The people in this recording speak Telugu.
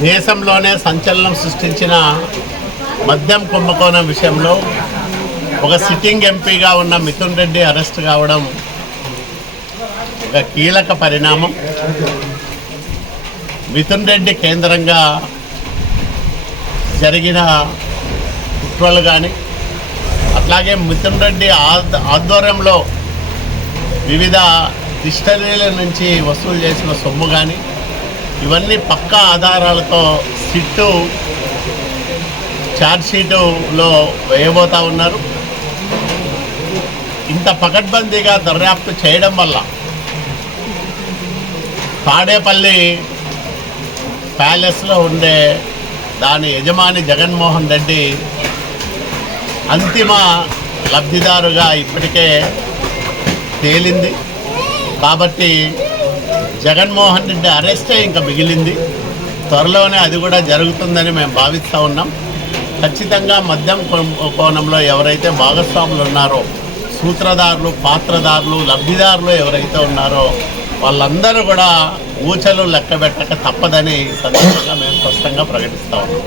దేశంలోనే సంచలనం సృష్టించిన మద్యం కుంభకోణం విషయంలో ఒక సిట్టింగ్ ఎంపీగా ఉన్న మిథున్ రెడ్డి అరెస్ట్ కావడం ఒక కీలక పరిణామం. మిథున్ రెడ్డి కేంద్రంగా జరిగిన కుట్రలు కానీ అట్లాగే మిథున్ రెడ్డి ఆద్- ఆధ్వర్యంలో వివిధ డిస్టరీల నుంచి వసూలు చేసిన సొమ్ము కానీ ఇవన్నీ పక్కా ఆధారాలతో సిట్టు ఛార్జ్షీటులో వేయబోతా ఉన్నారు. ఇంత పకడ్బందీగా దర్యాప్తు చేయడం వల్ల తాడేపల్లి ప్యాలెస్లో ఉండే దాని యజమాని జగన్మోహన్ రెడ్డి అంతిమ లబ్ధిదారుగా ఇప్పటికే తేలింది. కాబట్టి జగన్మోహన్ రెడ్డి అరెస్టే ఇంకా మిగిలింది. త్వరలోనే అది కూడా జరుగుతుందని మేము భావిస్తూ ఉన్నాం. ఖచ్చితంగా మద్యం కోణంలో ఎవరైతే భాగస్వాములు ఉన్నారో సూత్రధారులు పాత్రదారులు లబ్ధిదారులు ఎవరైతే ఉన్నారో వాళ్ళందరూ కూడా ఊచలు లెక్కబెట్టక తప్పదని ఈ సందర్భంగా మేము స్పష్టంగా ప్రకటిస్తా ఉన్నాం.